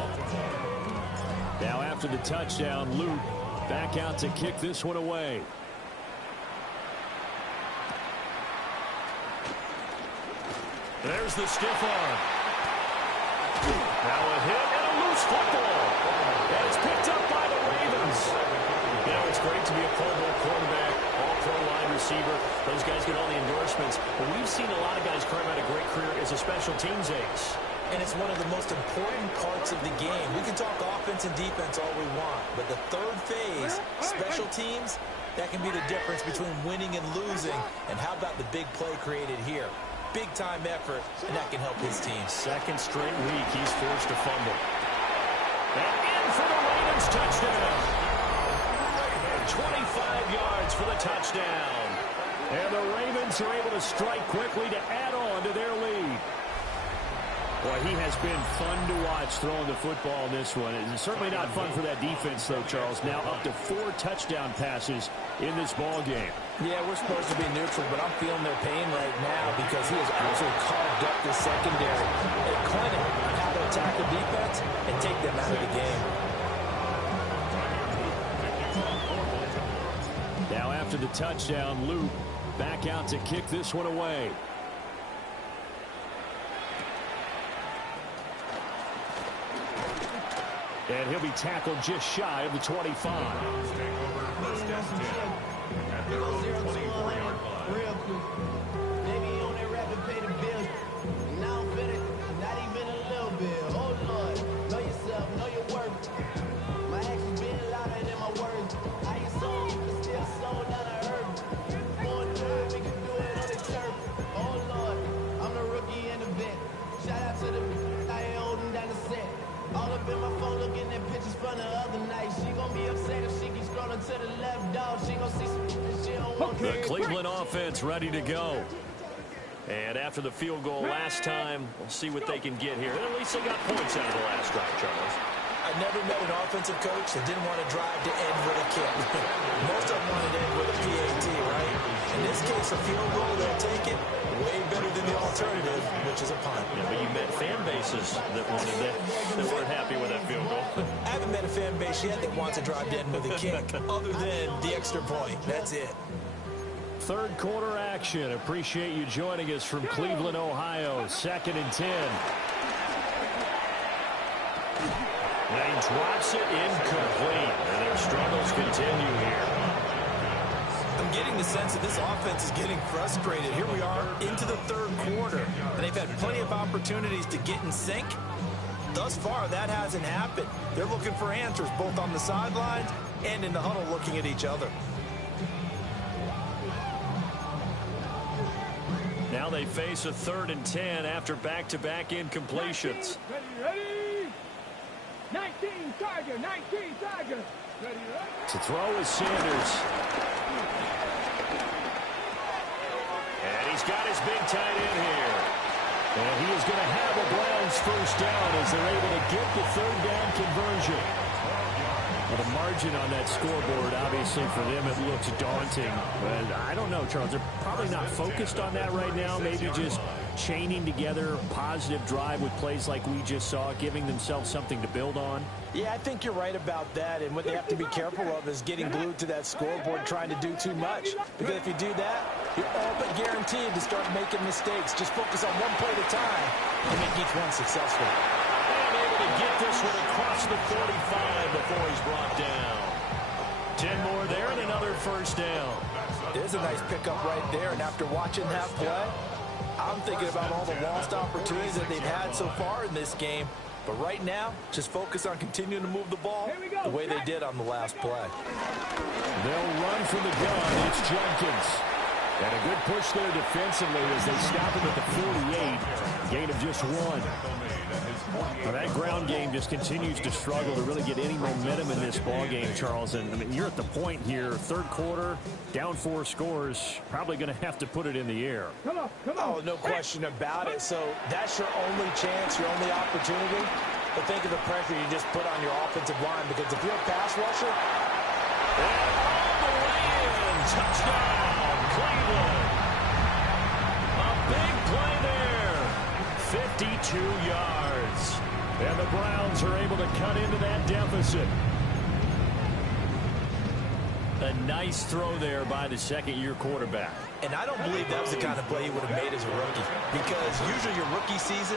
Now after the touchdown, Luke back out to kick this one away. There's the stiff arm. Now a hit and a loose football. And it's picked up by the Ravens. You know, it's great to be a Pro Bowl quarterback, all-pro wide receiver. Those guys get all the endorsements. But we've seen a lot of guys carve out a great career as a special teams ace. And it's one of the most important parts of the game. We can talk offense and defense all we want, but the third phase, special teams, that can be the difference between winning and losing. And how about the big play created here? Big-time effort, and that can help his team. Second straight week, he's forced to fumble. And in for the Ravens touchdown. 25 yards for the touchdown. And the Ravens are able to strike quickly to add on to their lead. Boy, he has been fun to watch throwing the football in this one. It's certainly not fun for that defense, though, Charles. Now up to 4 touchdown passes in this ball game. Yeah, we're supposed to be neutral, but I'm feeling their pain right now because he has absolutely carved up the secondary. A clinic on how to attack the defense and take them out of the game. Now after the touchdown, Luke back out to kick this one away. And he'll be tackled just shy of the 25. First and 10 at their own 24-yard line. Real quick. Maybe you on that rapid pay the bills. And I don't fit it, not even a little bit. Oh, Lord. Know yourself, know your worth. My actions being louder than my words. I ain't sold, but still sold down to earth. Born third, we can do it on the turf. Oh, Lord. I'm the rookie and the vet. Shout out to the I ain't holding down the set. All up in my phone looking at pictures from the other night. She gon' be upset if she keeps scrolling to the left, dog. She gon' see some she don't want. The Cleveland offense ready to go. And after the field goal last time, we'll see what they can get here. And at least they got points out of the last drive, Charles. I never met an offensive coach that didn't want to drive to end with a kick. Most of them wanted to end with a PAT, right? In this case, a field goal, they'll take it. Way better than the alternative, which is a punt. Yeah, but you met fan bases that wanted that weren't happy with that field goal. I haven't met a fan base yet that wants to drive to end with a kick, other than the extra point. That's it. Third quarter action. Appreciate you joining us from Cleveland, Ohio. 2nd and 10. And he drops it incomplete. And their struggles continue here. I'm getting the sense that this offense is getting frustrated. Here we are into the third quarter, and they've had plenty of opportunities to get in sync. Thus far, that hasn't happened. They're looking for answers both on the sidelines and in the huddle looking at each other. Now they face a 3rd and 10 after back-to-back incompletions. Ready? 19, Tiger, 19, Tiger. Ready? To throw is Sanders. And he's got his big tight end here. And he is going to have the Browns first down as they're able to get the 3rd down conversion. Well, the margin on that scoreboard, obviously, for them, it looks daunting. But I don't know, Charles. They're probably not focused on that right now. Maybe just chaining together a positive drive with plays like we just saw, giving themselves something to build on. Yeah, I think you're right about that. And what they have to be careful of is getting glued to that scoreboard, trying to do too much. Because if you do that, you're all but guaranteed to start making mistakes. Just focus on one play at a time and make each one successful. And able to get this one across the 45 before he's brought down. 10 more there and another first down. There's a nice pickup right there. And after watching that play, I'm thinking about all the lost opportunities that they've had so far in this game. But right now, just focus on continuing to move the ball the way they did on the last play. They'll run from the gun. It's Jenkins. And a good push there defensively as they stop him at the 48. Gain of just 1. Now that ground game just continues to struggle to really get any momentum in this ball game, Charles. And I mean, you're at the point here, third quarter, down 4 scores, probably going to have to put it in the air. Come on. Oh, no question about it. So that's your only chance, your only opportunity. But think of the pressure you just put on your offensive line, because if you're a pass rusher, and all the way in, touchdown, Cleveland. A big play there, 52 yards. And the Browns are able to cut into that deficit. A nice throw there by the second-year quarterback. and I don't believe that was the kind of play he would have made as a rookie, because usually your rookie season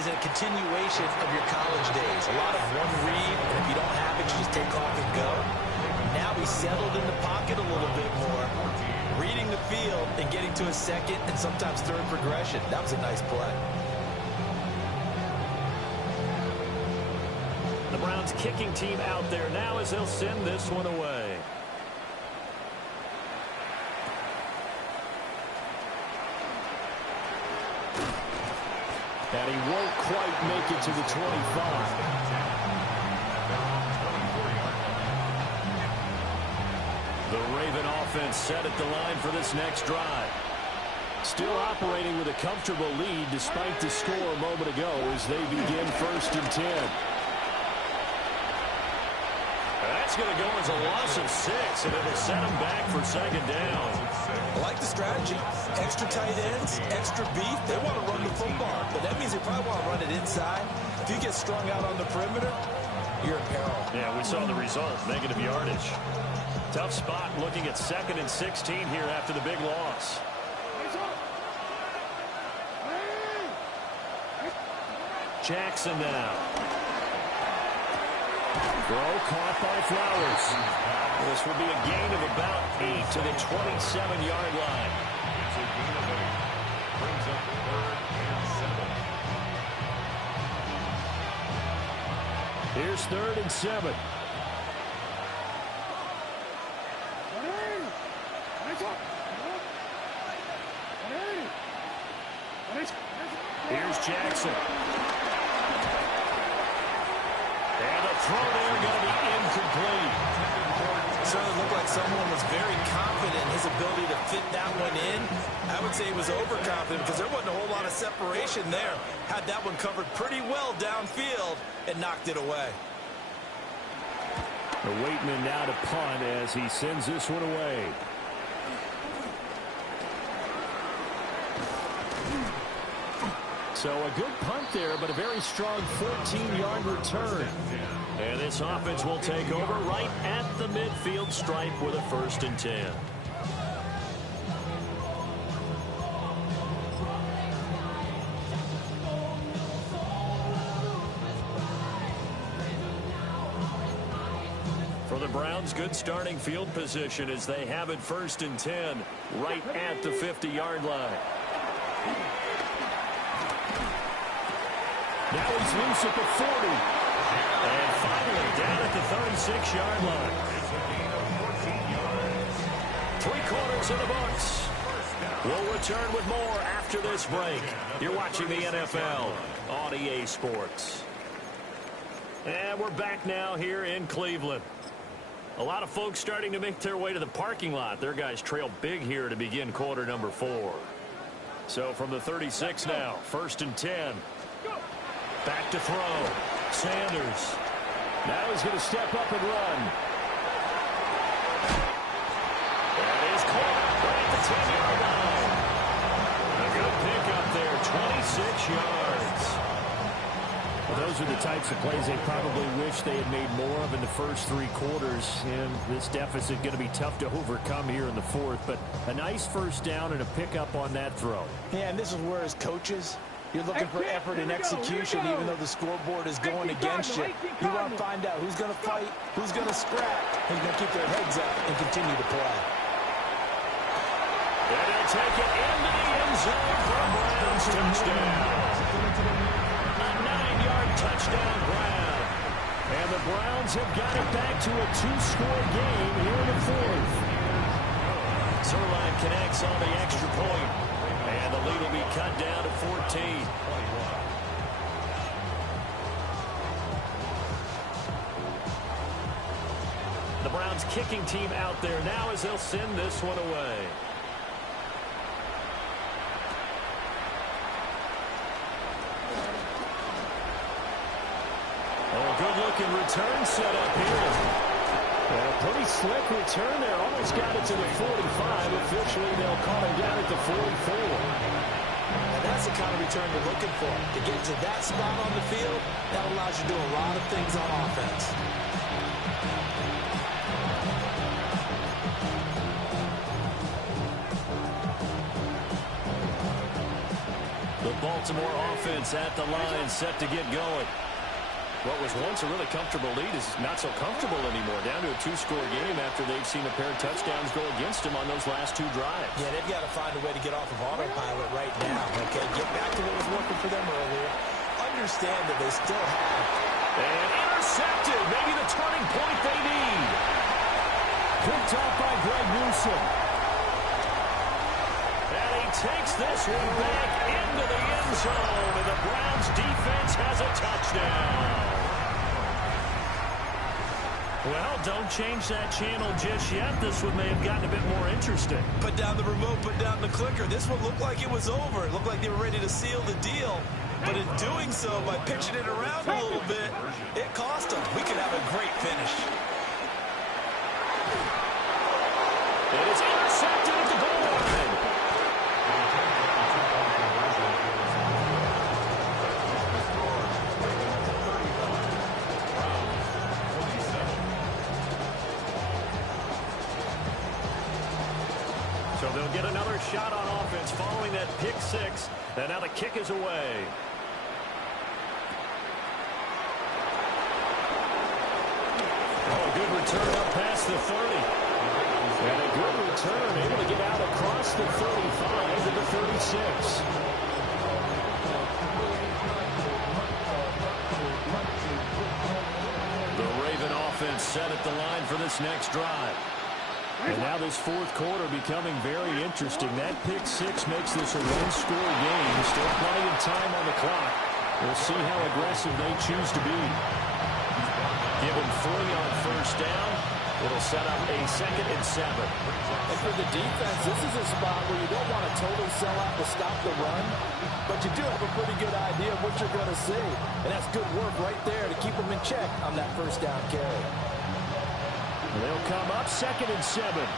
is a continuation of your college days. A lot of one read, and if you don't have it, you just take off and go. Now he's settled in the pocket a little bit more, reading the field and getting to a second and sometimes third progression. That was a nice play. The Browns kicking team out there now as they'll send this one away. And he won't quite make it to the 25. The Raven offense set at the line for this next drive. Still operating with a comfortable lead despite the score a moment ago as they begin 1st and 10. That's going to go as a loss of 6, and it'll set them back for 2nd down. I like the strategy. Extra tight ends, extra beef. They want to run the football, but that means they probably want to run it inside. If you get strung out on the perimeter, you're in peril. Yeah, we saw the result, negative yardage. Tough spot looking at 2nd and 16 here after the big loss. Jackson now. Throw caught by Flowers. This will be a gain of about 8 to the 27-yard line. Brings up 3rd and 7. Here's 3rd and 7. Here's Jackson. And the throw there going to be incomplete. It certainly looked like someone was very confident in his ability to fit that one in. I would say he was overconfident because there wasn't a whole lot of separation there. Had that one covered pretty well downfield and knocked it away. The Waitman now to punt as he sends this one away. So a good punt there, but a very strong 14-yard return. And this offense will take over right at the midfield stripe with a 1st and 10. For the Browns, good starting field position as they have it 1st and 10 right at the 50-yard line. Now he's loose at the 40. And finally down at the 36-yard line. 3/4 in the books. We'll return with more after this break. You're watching the NFL on EA Sports. And we're back now here in Cleveland. A lot of folks starting to make their way to the parking lot. Their guys trail big here to begin quarter number 4. So from the 36 now, 1st and 10. Back to throw. Sanders. Now he's going to step up and run. That is caught right at the 10-yard line. A good pickup there, 26 yards. Well, those are the types of plays they probably wish they had made more of in the first 3 quarters. And this deficit going to be tough to overcome here in the 4th. But a nice 1st down and a pickup on that throw. Yeah, and this is where as coaches, you're looking for effort and execution, even though the scoreboard is going against you. You want to find out who's going to fight, who's going to scrap, who's going to keep their heads up and continue to play. And he'll take it into the end zone for a Browns touchdown. A 9-yard touchdown Brown. And the Browns have got it back to a 2-score game here in the fourth. Zuerlein connects on the extra point. And the lead will be cut down to 14. The Browns kicking team out there now as they'll send this one away. Oh, good-looking return set up here. And a pretty slick return there. Almost got it to the 45. Officially, they'll call him down at the 44. And that's the kind of return you're looking for. To get to that spot on the field, that allows you to do a lot of things on offense. The Baltimore offense at the line, set to get going. What was once a really comfortable lead is not so comfortable anymore. Down to a 2-score game after they've seen a pair of touchdowns go against them on those last 2 drives. Yeah, they've got to find a way to get off of autopilot right now. Okay, get back to what was working for them earlier. Understand that they still have. And intercepted. Maybe the turning point they need. Picked off by Greg Newsome. And he takes this one back into the end zone. And the Browns defense has a touchdown. Well, don't change that channel just yet. This one may have gotten a bit more interesting. Put down the remote, put down the clicker. This one looked like it was over. It looked like they were ready to seal the deal. But in doing so, by pitching it around a little bit, it cost them. We could have a great finish. It is intercepted at the goal line. So they'll get another shot on offense following that pick 6. And now the kick is away. Oh, good return up past the 30. And a good return, able to get out across the 35 to the 36. The Raven offense set at the line for this next drive. And now this fourth quarter becoming very interesting. That pick 6 makes this a 1-score game. Still plenty of time on the clock. We'll see how aggressive they choose to be. Given 3 on first down, it'll set up a 2nd and 7. And for the defense, this is a spot where you don't want to totally sell out to stop the run, but you do have a pretty good idea of what you're going to see. And that's good work right there to keep them in check on that first down carry. They'll come up 2nd and 7.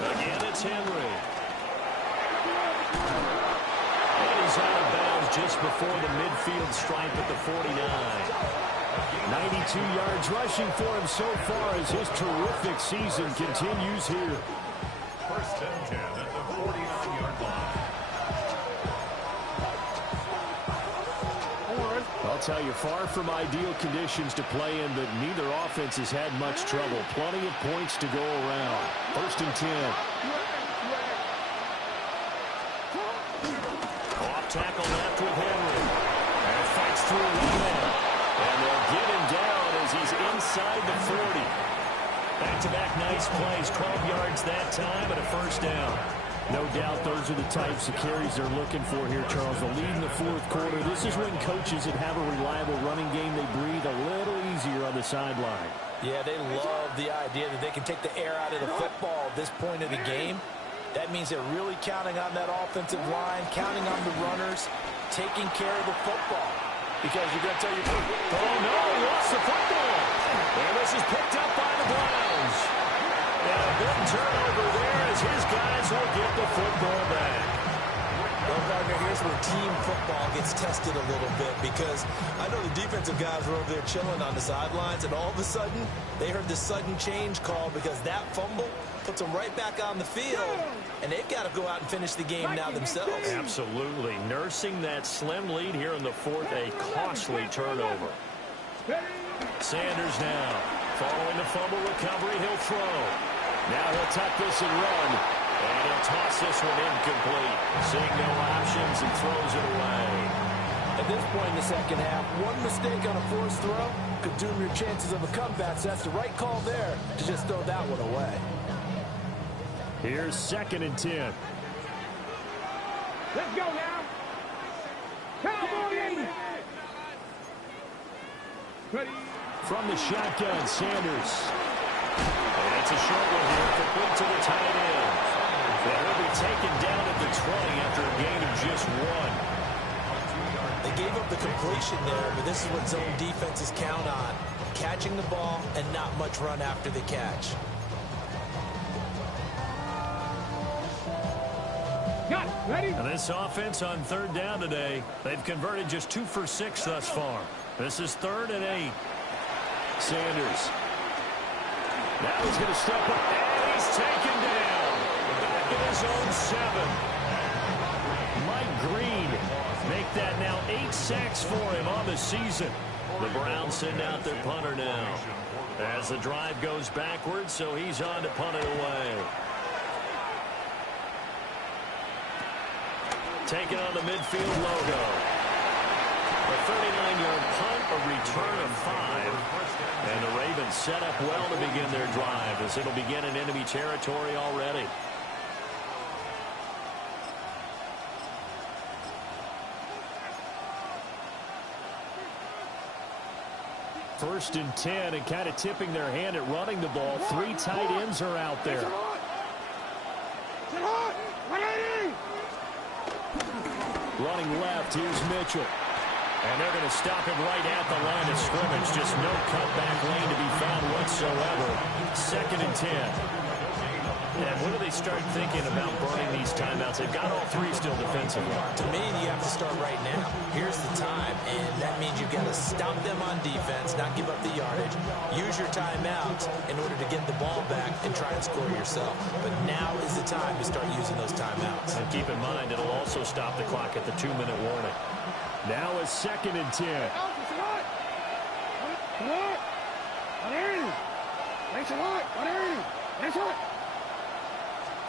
Again, it's Henry. And he's out of bounds just before the midfield stripe at the 49. 92 yards rushing for him so far as his terrific season continues here. First and 10 at the 49-yard line. I'll tell you, far from ideal conditions to play in, but neither offense has had much trouble. Plenty of points to go around. First and 10. Off tackle left with Henry. And fights through one man. And they'll get him down as he's inside the 40. Back-to-back nice plays, 12 yards that time, and a first down. No doubt those are the types of carries they're looking for here, Charles. The lead in the fourth quarter. This is when coaches that have a reliable running game, they breathe a little easier on the sideline. Yeah, they love the idea that they can take the air out of the football at this point of the game. That means they're really counting on that offensive line, counting on the runners, taking care of the football. Because you're going to tell you, oh no, he lost the football. And this is picked up by the Browns. And a big turnover there as his guys will get the football back. Well, partner, here's where team football gets tested a little bit because I know the defensive guys were over there chilling on the sidelines, and all of a sudden, they heard the sudden change call because that fumble puts them right back on the field, and they've got to go out and finish the game now themselves. Absolutely. Nursing that slim lead here in the fourth, a costly turnover. Sanders now. Following the fumble recovery, he'll throw. Now he'll tuck this and run. And he'll toss this one incomplete. Seeing no options and throws it away. At this point in the second half, one mistake on a forced throw could doom your chances of a comeback. So that's the right call there to just throw that one away. Here's 2nd and 10. Let's go now. Cowboys! Ready? From the shotgun, Sanders. And it's a short one here, complete to the tight end. And he'll be taken down at the 20 after a gain of just 1. They gave up the completion there, but this is what zone defenses count on. Catching the ball and not much run after the catch. Got it. Ready? And this offense on 3rd down today, they've converted just 2 for 6 thus far. This is 3rd and 8. Sanders. Now he's going to step up, and he's taken down. Back in his own 7. Mike Green make that now 8 sacks for him on the season. The Browns send out their punter now. As the drive goes backwards, so he's on to punt it away. Taking on the midfield logo. A 39-yard punt, a return of 5. And the Ravens set up well to begin their drive as it'll begin in enemy territory already. First and 10, and kind of tipping their hand at running the ball. 3 tight ends are out there. Running left, here's Mitchell. And they're going to stop him right at the line of scrimmage. Just no cutback lane to be found whatsoever. 2nd and 10. And when do they start thinking about burning these timeouts? They've got all 3 still defensively. To me, you have to start right now. Here's the time, and that means you've got to stop them on defense, not give up the yardage. Use your timeouts in order to get the ball back and try and score yourself. But now is the time to start using those timeouts. And keep in mind, it'll also stop the clock at the 2-minute warning. Now a 2nd and 10.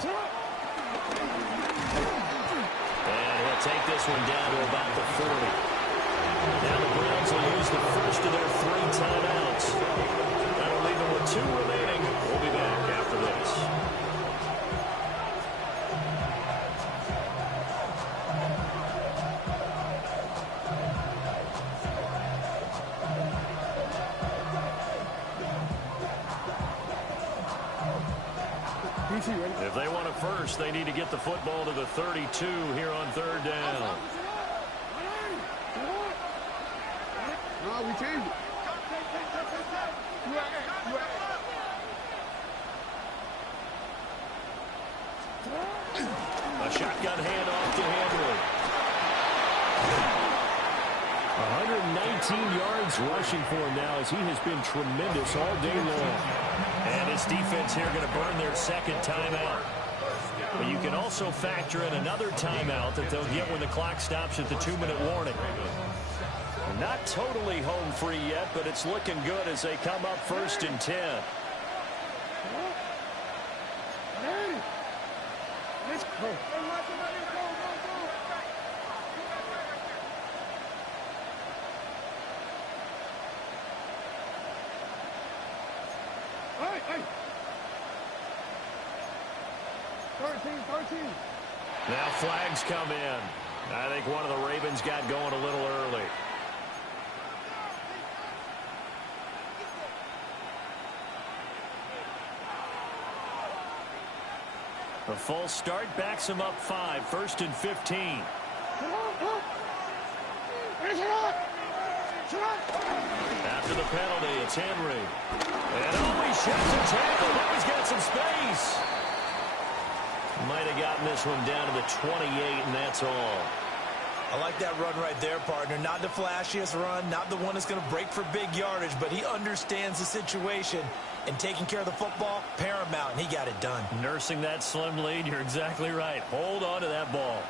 And he'll take this one down to about the 40. Now the Browns will use the first of their 3 timeouts. That'll leave them with 2 remaining. We'll be back after this. If they want it first, they need to get the football to the 32 here on 3rd down. No, we changed it. A shotgun handoff to Henry. 119 yards rushing for him now as he has been tremendous all day long. And his defense here going to burn their 2nd timeout. But you can also factor in another timeout that they'll get when the clock stops at the 2-minute warning. Not totally home free yet, but it's looking good as they come up 1st and 10. Let's go. Hey. 13. Now flags come in. I think one of the Ravens got going a little early. The false start backs him up 5. 1st and 15. After the penalty, it's Henry. And he sheds a tackle. Now he's got some space. Might have gotten this one down to the 28, and that's all. I like that run right there, partner. Not the flashiest run, not the one that's going to break for big yardage, but he understands the situation, and taking care of the football, paramount, and he got it done. Nursing that slim lead, you're exactly right. Hold on to that ball.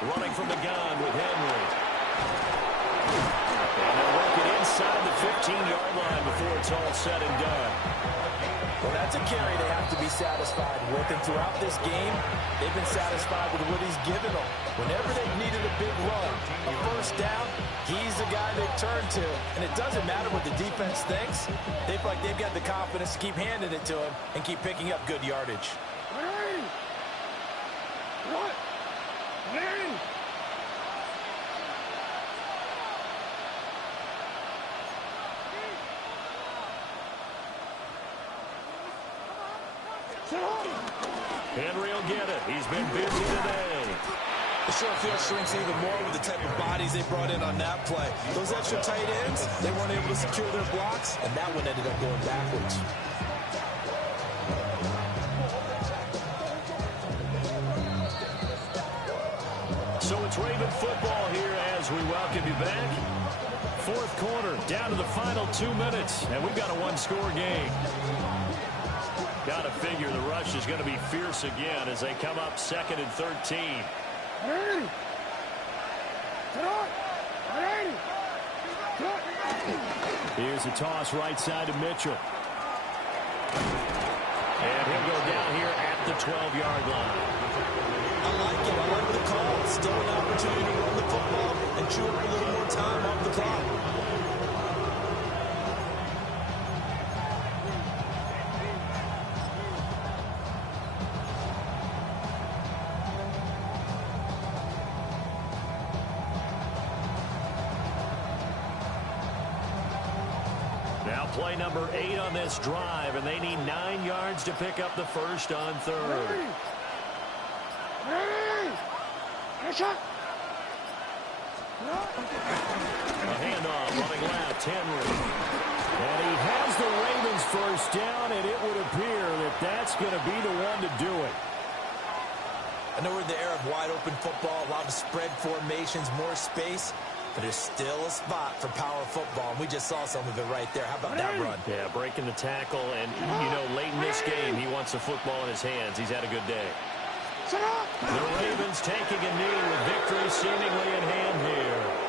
Running from the gun with Henry. And they'll work it inside the 15-yard line before it's all said and done. Well, that's a carry they have to be satisfied with. And throughout this game, they've been satisfied with what he's given them. Whenever they've needed a big run, a first down, he's the guy they turn to. And it doesn't matter what the defense thinks. They feel like they've got the confidence to keep handing it to him and keep picking up good yardage. Henry will get it. He's been busy today. The short field shrinks even more with the type of bodies they brought in on that play. Those extra tight ends, they weren't able to secure their blocks, and that one ended up going backwards. So it's Raven football here as we welcome you back. Fourth quarter, down to the final 2 minutes, and we've got a one-score game. Got to figure the rush is going to be fierce again as they come up 2nd and 13. Here's a toss right side to Mitchell. And he'll go down here at the 12-yard line. I like it. I like the call. Still an opportunity to run the football and chew up a little more time off the clock. Play number 8 on this drive, and they need 9 yards to pick up the first on third. A handoff running left, Henry. And he has the Ravens first down, and it would appear that that's going to be the one to do it. I know we're in the era of wide-open football, a lot of spread formations, more space. But there's still a spot for power football, and we just saw some of it right there. How about that run? Yeah, breaking the tackle, and, you know, late in this game, he wants the football in his hands. He's had a good day. The Ravens taking a knee with victory seemingly in hand here.